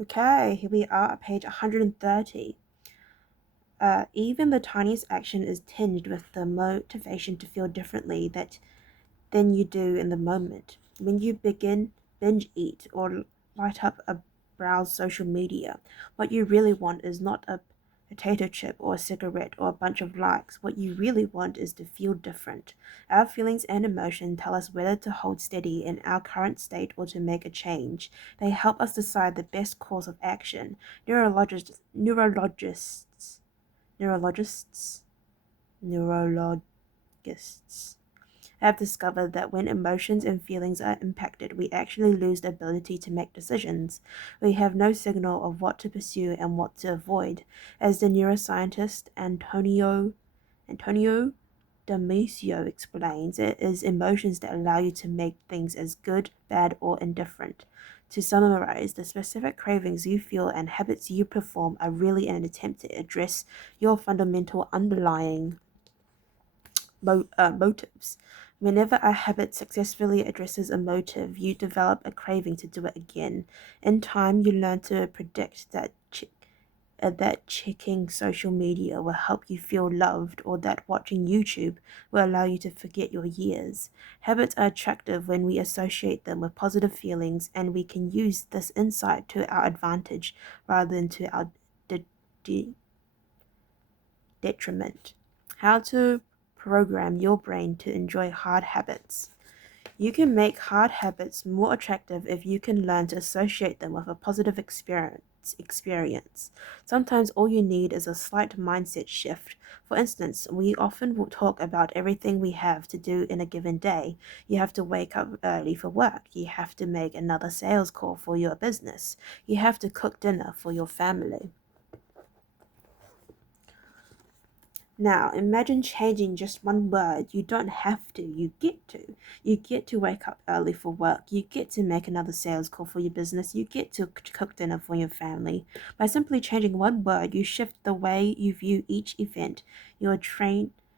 Okay, here we are at page 130. Even the tiniest action is tinged with the motivation to feel differently than you do in the moment. When you begin binge eat or light up a browse social media, what you really want is not a potato chip or a cigarette or a bunch of likes. What you really want is to feel different. Our feelings and emotions tell us whether to hold steady in our current state or to make a change. They help us decide the best course of action. Neurologists, neurologists have discovered that when emotions and feelings are impacted, we actually lose the ability to make decisions. We have no signal of what to pursue and what to avoid. As the neuroscientist Antonio Damasio explains, it is emotions that allow you to make things as good, bad, or indifferent. To summarize, the specific cravings you feel and habits you perform are really an attempt to address your fundamental underlying motives. Whenever a habit successfully addresses a motive, you develop a craving to do it again. In time, you learn to predict that checking social media will help you feel loved, or that watching YouTube will allow you to forget your years. Habits are attractive when we associate them with positive feelings, and we can use this insight to our advantage rather than to our de- de- detriment. How to program your brain to enjoy hard habits. You can make hard habits more attractive if you can learn to associate them with a positive experience. Sometimes all you need is a slight mindset shift. For instance, we often will talk about everything we have to do in a given day. You have to wake up early for work. You have to make another sales call for your business. You have to cook dinner for your family. Now, imagine changing just one word. You don't have to, you get to. You get to wake up early for work. You get to make another sales call for your business. You get to cook dinner for your family. By simply changing one word, you shift the way you view each event. You are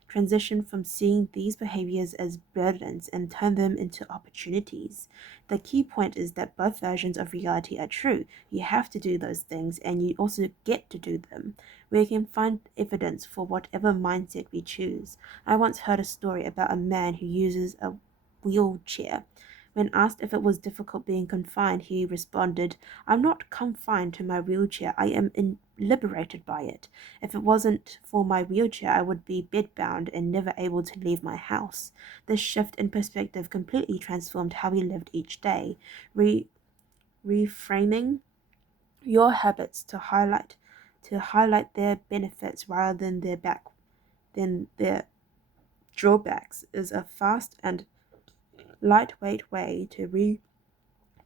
transition from seeing these behaviors as burdens and turn them into opportunities. The key point is that both versions of reality are true. You have to do those things and you also get to do them. We can find evidence for whatever mindset we choose. I once heard a story about a man who uses a wheelchair. When asked if it was difficult being confined, he responded, "I'm not confined to my wheelchair. I am liberated by it. If it wasn't for my wheelchair, I would be bedbound and never able to leave my house." This shift in perspective completely transformed how he lived each day. Reframing your habits to highlight their benefits rather than their drawbacks is a fast and lightweight way to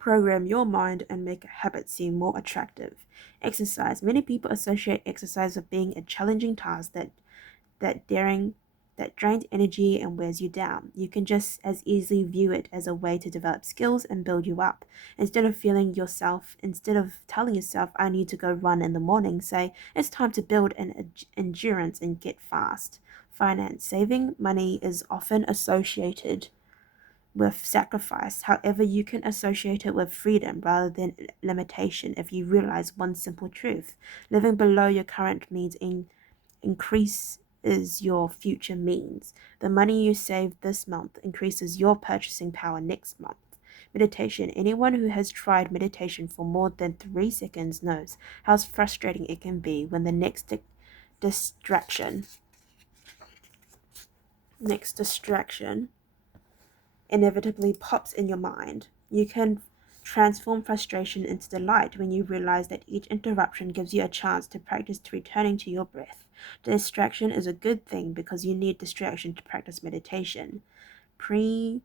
reprogram your mind and make a habit seem more attractive. Exercise. Many people associate exercise with being a challenging task that daring that drains energy and wears you down. You can just as easily view it as a way to develop skills and build you up. Instead of telling yourself, "I need to go run in the morning," say, "It's time to build an endurance and get fast." Finance. Saving money is often associated with sacrifice. However, you can associate it with freedom rather than limitation if you realize one simple truth. Living below your current means increase is your future means. The money you save this month increases your purchasing power next month. Meditation. Anyone who has tried meditation for more than 3 seconds knows how frustrating it can be when the distraction next distraction inevitably pops in your mind. You can transform frustration into delight when you realize that each interruption gives you a chance to practice to returning to your breath. Distraction is a good thing because you need distraction to practice meditation. Pre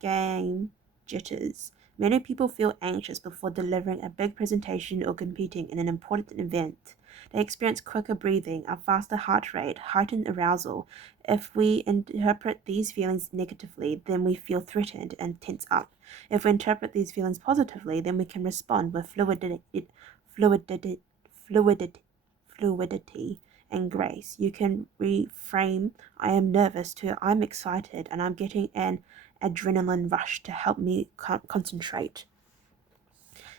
game jitters. Many people feel anxious before delivering a big presentation or competing in an important event. They experience quicker breathing, a faster heart rate, heightened arousal. If we interpret these feelings negatively, then we feel threatened and tense up. If we interpret these feelings positively, then we can respond with fluidity, fluidity and grace. You can reframe "I am nervous" to "I'm excited and I'm getting an adrenaline rush to help me concentrate."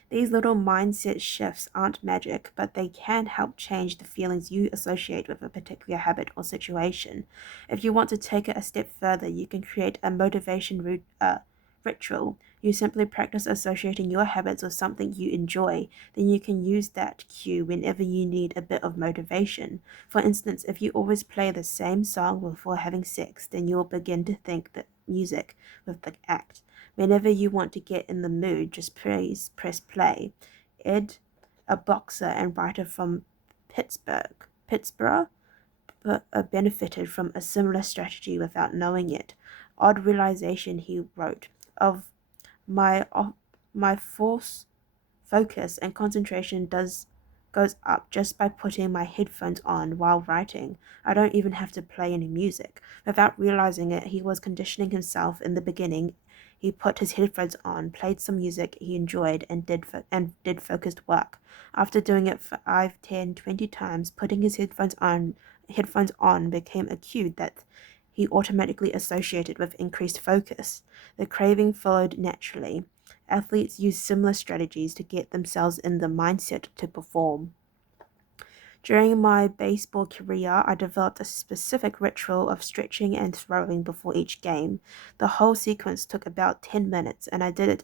These little mindset shifts aren't magic, but they can help change the feelings you associate with a particular habit or situation. If you want to take it a step further, you can create a ritual. You simply practice associating your habits with something you enjoy. Then you can use that cue whenever you need a bit of motivation. For instance, if you always play the same song before having sex, then you'll begin to think that music with the act. Whenever you want to get in the mood, just press play. Ed, a boxer and writer from Pittsburgh, benefited from a similar strategy without knowing it. Odd realization, he wrote, of my force, focus, and concentration goes up just by putting my headphones on while writing. I don't even have to play any music. Without realizing it, he was conditioning himself in the beginning. He put his headphones on, played some music he enjoyed, and did focused work. After doing it 5, 10, 20 times, putting his headphones on became a cue that he automatically associated with increased focus. The craving followed naturally. Athletes use similar strategies to get themselves in the mindset to perform. During my baseball career, I developed a specific ritual of stretching and throwing before each game. The whole sequence took about 10 minutes, and I did it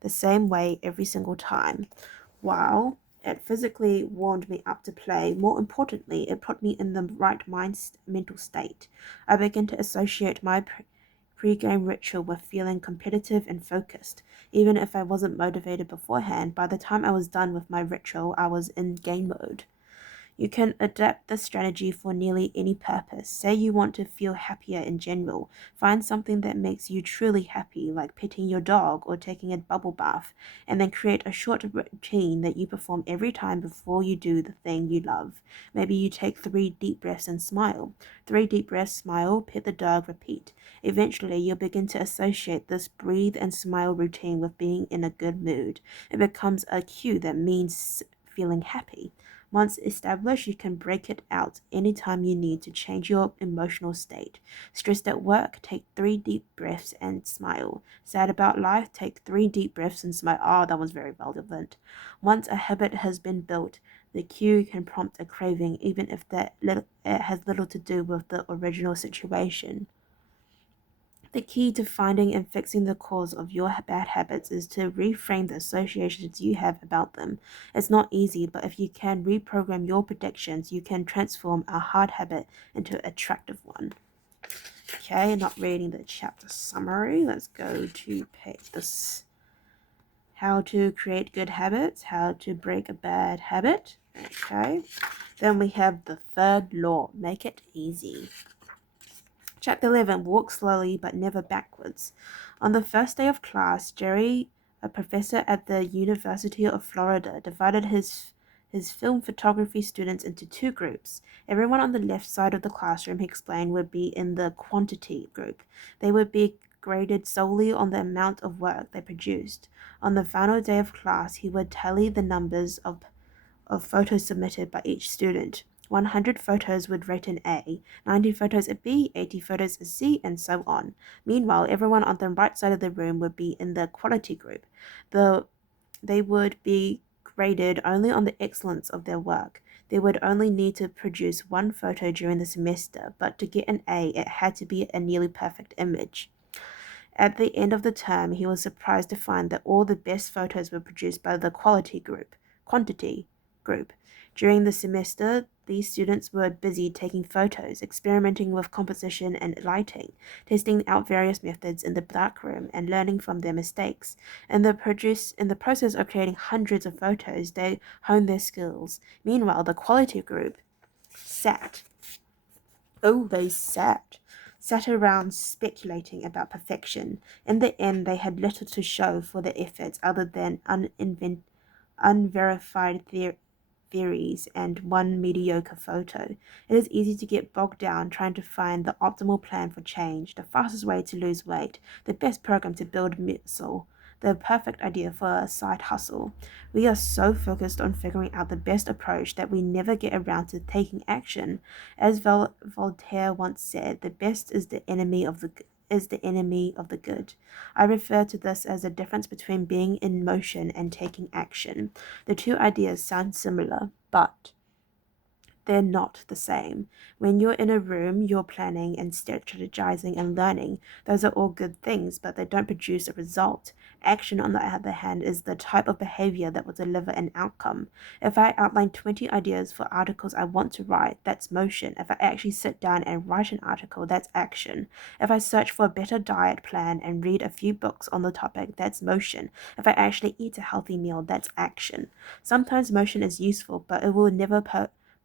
the same way every single time. While it physically warmed me up to play, more importantly, it put me in the right mental state. I began to associate my pre-game ritual with feeling competitive and focused. Even if I wasn't motivated beforehand, by the time I was done with my ritual, I was in game mode. You can adapt this strategy for nearly any purpose. Say you want to feel happier in general. Find something that makes you truly happy, like petting your dog or taking a bubble bath, and then create a short routine that you perform every time before you do the thing you love. Maybe you take 3 deep breaths and smile. 3 deep breaths, smile, pet the dog, repeat. Eventually, you'll begin to associate this breathe and smile routine with being in a good mood. It becomes a cue that means feeling happy. Once established, you can break it out anytime you need to change your emotional state. Stressed at work, take 3 deep breaths and smile. Sad about life, take 3 deep breaths and smile. Oh, that was very relevant. Once a habit has been built, the cue can prompt a craving, even if it has little to do with the original situation. The key to finding and fixing the cause of your bad habits is to reframe the associations you have about them. It's not easy, but if you can reprogram your predictions, you can transform a hard habit into an attractive one. Okay, not reading the chapter summary. Let's go to page this. How to create good habits, how to break a bad habit. Okay, then we have the third law, make it easy. Chapter 11, walk slowly but never backwards. On the first day of class, Jerry, a professor at the University of Florida, divided his film photography students into 2 groups. Everyone on the left side of the classroom, he explained, would be in the quantity group. They would be graded solely on the amount of work they produced. On the final day of class, he would tally the numbers of photos submitted by each student. 100 photos would rate an A, 90 photos a B, 80 photos a C, and so on. Meanwhile, everyone on the right side of the room would be in the quality group. They would be graded only on the excellence of their work. They would only need to produce 1 photo during the semester, but to get an A, it had to be a nearly perfect image. At the end of the term, he was surprised to find that all the best photos were produced by the quantity group. During the semester, these students were busy taking photos, experimenting with composition and lighting, testing out various methods in the darkroom, and learning from their mistakes. In the process of creating hundreds of photos, they honed their skills. Meanwhile, the quality group sat. They sat around speculating about perfection. In the end, they had little to show for their efforts other than unverified theories and 1 mediocre photo. It is easy to get bogged down trying to find the optimal plan for change, the fastest way to lose weight, the best program to build muscle, the perfect idea for a side hustle. We are so focused on figuring out the best approach that we never get around to taking action. As Voltaire once said, the best is the enemy of the is the enemy of the good. I refer to this as the difference between being in motion and taking action. The two ideas sound similar, but they're not the same. When you're in a room, you're planning and strategizing and learning. Those are all good things, but they don't produce a result. Action, on the other hand, is the type of behavior that will deliver an outcome. If I outline 20 ideas for articles I want to write, that's motion. If I actually sit down and write an article, that's action. If I search for a better diet plan and read a few books on the topic, that's motion. If I actually eat a healthy meal, that's action. Sometimes motion is useful, but it will never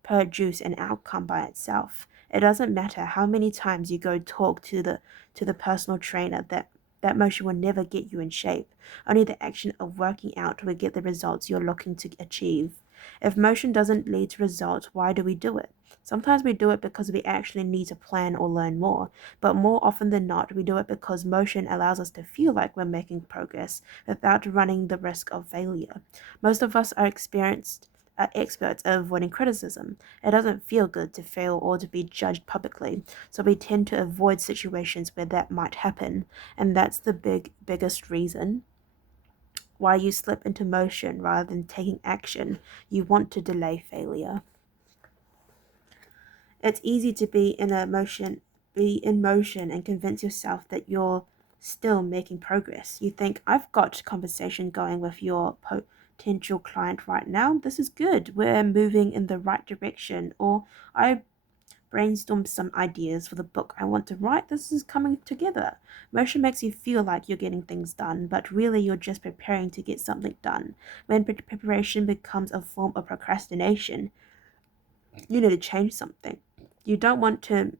produce an outcome by itself. It doesn't matter how many times you go talk to the personal trainer, that motion will never get you in shape. Only the action of working out will get the results you're looking to achieve. If motion doesn't lead to results, why do we do it? Sometimes we do it because we actually need to plan or learn more, but more often than not, we do it because motion allows us to feel like we're making progress without running the risk of failure. Most of us are experts at avoiding criticism. It doesn't feel good to fail or to be judged publicly, so we tend to avoid situations where that might happen, and that's the biggest reason why you slip into motion rather than taking action. You want to delay failure. It's easy to be in motion and convince yourself that you're still making progress. You think, I've got conversation going with your potential client right now. This is good. We're moving in the right direction. Or I brainstormed some ideas for the book I want to write. This is coming together. Motion makes you feel like you're getting things done, but really you're just preparing to get something done. When preparation becomes a form of procrastination, you need to change something. You don't want to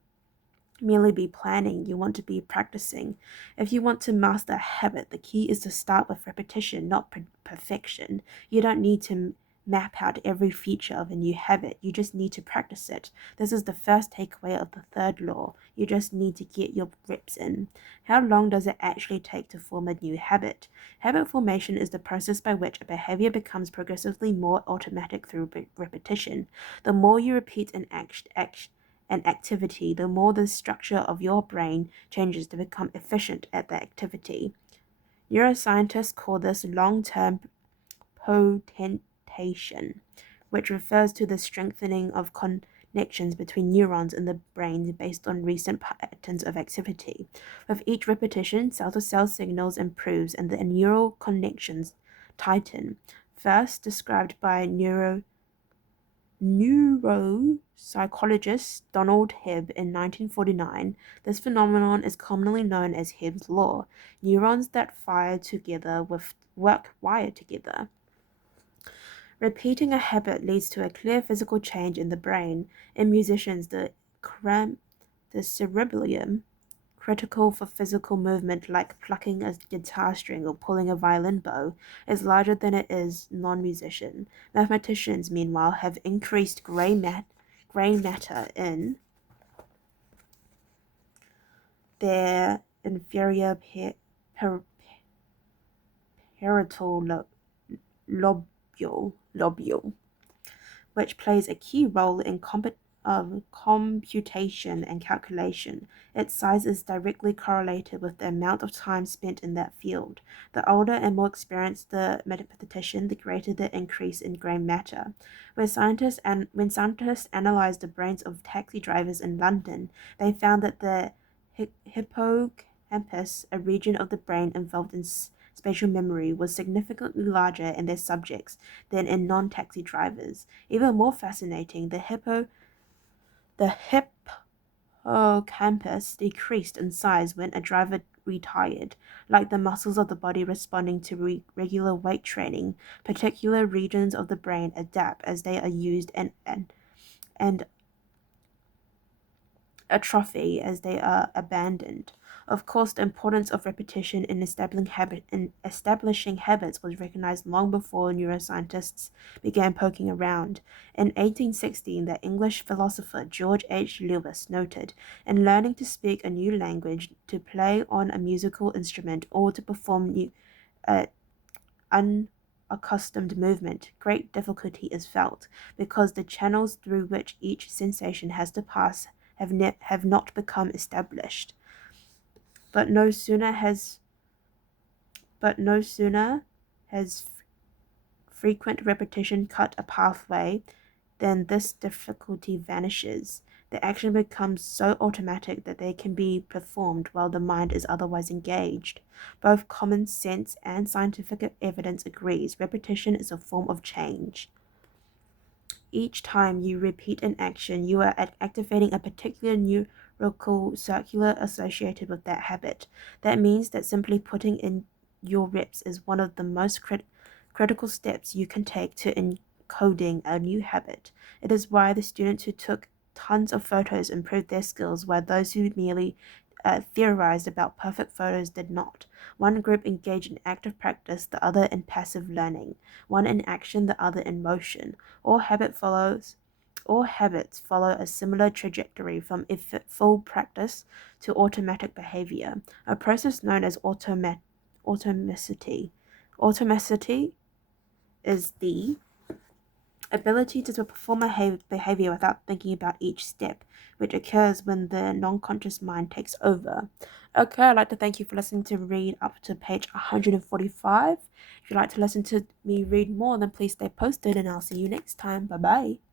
merely be planning, you want to be practicing. If you want to master a habit, the key is to start with repetition, not perfection. You don't need to map out every feature of a new habit, you just need to practice it. This is the first takeaway of the third law. You just need to get your reps in. How long does it actually take to form a new habit? Habit formation is the process by which a behavior becomes progressively more automatic through repetition. The more you repeat an activity, the more the structure of your brain changes to become efficient at the activity. Neuroscientists call this long-term potentiation, which refers to the strengthening of connections between neurons in the brain based on recent patterns of activity. With each repetition, cell-to-cell signals improves and the neural connections tighten. First described by neuropsychologist Donald Hebb in 1949, this phenomenon is commonly known as Hebb's law. Neurons that fire together work wired together. Repeating a habit leads to a clear physical change in the brain. In musicians, the cerebellum, critical for physical movement like plucking a guitar string or pulling a violin bow, is larger than it is non-musician. Mathematicians, meanwhile, have increased gray matter in their inferior parietal lobule, which plays a key role in computation and calculation. Its size is directly correlated with the amount of time spent in that field. The older and more experienced the mathematician, the greater the increase in gray matter. When scientists analyzed the brains of taxi drivers in London, they found that the hippocampus, a region of the brain involved in spatial memory, was significantly larger in their subjects than in non-taxi drivers. Even more fascinating, the hippocampus decreased in size when a driver retired. Like the muscles of the body responding to regular weight training, particular regions of the brain adapt as they are used and atrophy as they are abandoned. Of course, the importance of repetition in establishing habits was recognized long before neuroscientists began poking around. In 1816, the English philosopher George H. Lewis noted, in learning to speak a new language, to play on a musical instrument, or to perform unaccustomed movement, great difficulty is felt, because the channels through which each sensation has to pass have not become established. But no sooner has frequent repetition cut a pathway than this difficulty vanishes. The action becomes so automatic that they can be performed while the mind is otherwise engaged. Both common sense and scientific evidence agrees repetition is a form of change. Each time you repeat an action, you are activating a particular neurological circular associated with that habit. That means that simply putting in your reps is one of the most critical steps you can take to encoding a new habit. It is why the students who took tons of photos improved their skills, while those who merely theorized about perfect photos did not. One group engaged in active practice, the other in passive learning. One in action, the other in motion. All habits follow a similar trajectory from full practice to automatic behavior, a process known as automaticity. Automaticity is the ability to perform a behavior without thinking about each step, which occurs when the non-conscious mind takes over. Okay, I'd like to thank you for listening to read up to page 145. If you'd like to listen to me read more, then please stay posted and I'll see you next time. Bye bye.